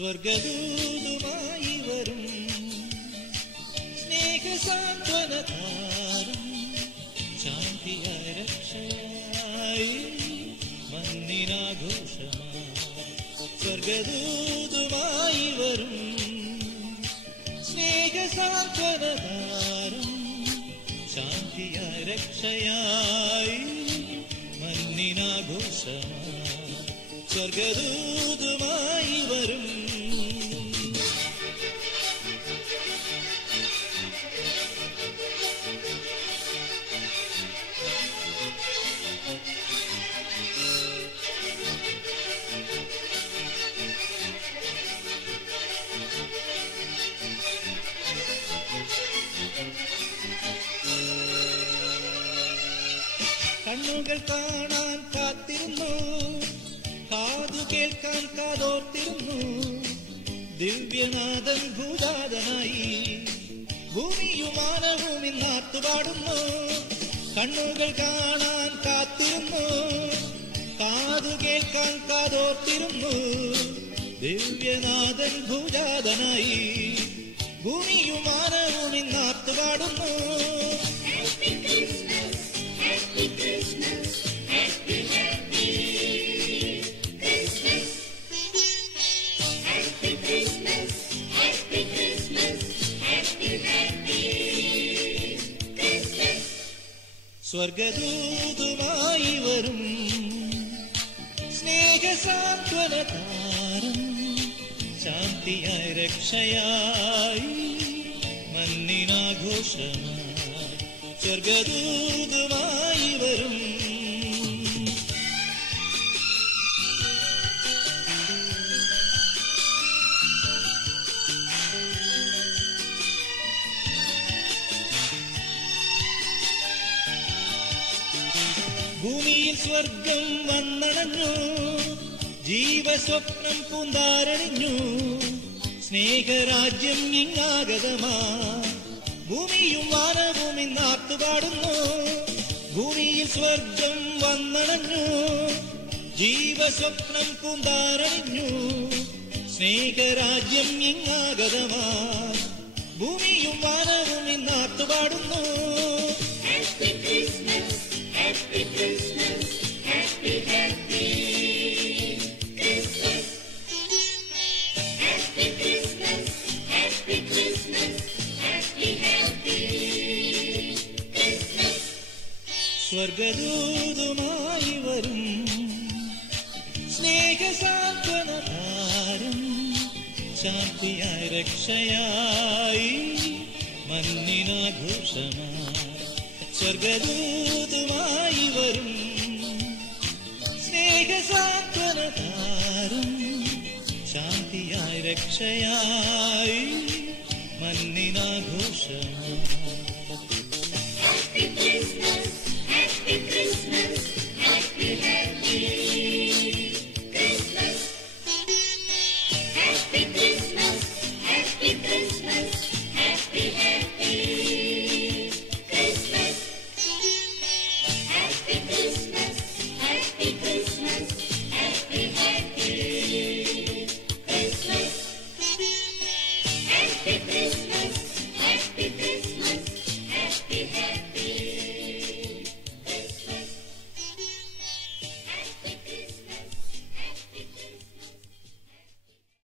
സ്വർഗദൂതുമായി വരും സ്നേഹസാന്ത്വനതാരം ശാന്തിയായ രക്ഷയായി മന്നിനാഘോഷമായി. സ്വർഗദൂതുമായി വരും സ്നേഹസാന്ത്വനതാരം ശാന്തിയായ രക്ഷയായി മന്നിനാഘോഷമായി. സ്വർഗദൂതുമായി വരും. കണ്ണുകൾ കാണാൻ കാത്തിരുന്നു, കാതു കേൾക്കാൻ കാതോർത്തിരുന്നു. ദിവ്യനാഥൻ ഭൂജാതനായി ഭൂമിയും മാനവും ഇന്നാത്തുപാടുന്നു. കണ്ണുകൾ കാണാൻ കാത്തിരുന്നു, കാതു കേൾക്കാൻ കാതോർത്തിരുന്നു. ദിവ്യനാഥൻ ഭൂജാതനായി ഭൂമിയും മാനവും ഇന്നാത്തുപാടുന്നു. സ്വർഗദൂതുമായി വരും സ്നേഹസാന്ത്വനതാരം ശാന്തിയായ രക്ഷയായി മന്നിനാഘോഷമായി. സ്വർഗദൂതുമായി വരും. ഭൂമിയിൽ സ്വർഗം വന്നണഞ്ഞു, ജീവസ്വപ്നം പൂന്താരണിഞ്ഞു. സ്നേഹരാജ്യം ഇങ്ങാഗതമാ ഭൂമിയും വാനവും ഇന്നാത്തുപാടുന്നു. ഭൂമിയിൽ സ്വർഗം വന്നണഞ്ഞു, ജീവസ്വപ്നം പൂന്താരണിഞ്ഞു. സ്നേഹരാജ്യം ഇങ്ങാഗതമാ ഭൂമിയും വാനവും ഇന്നാത്തുപാടുന്നു. Happy Christmas, happy, happy Christmas. Happy Christmas, happy Christmas, happy, happy Christmas. സ്വർഗദൂതുമായി വരും സ്നേഹസാന്ത്വനതാരം ശാന്തിയായ രക്ഷയായി മന്നിനാഘോഷമായി. സ്വർഗദൂതുമായി വരും സ്നേഹസാന്ത്വനതാരം ശാന്തിയായ രക്ഷയായി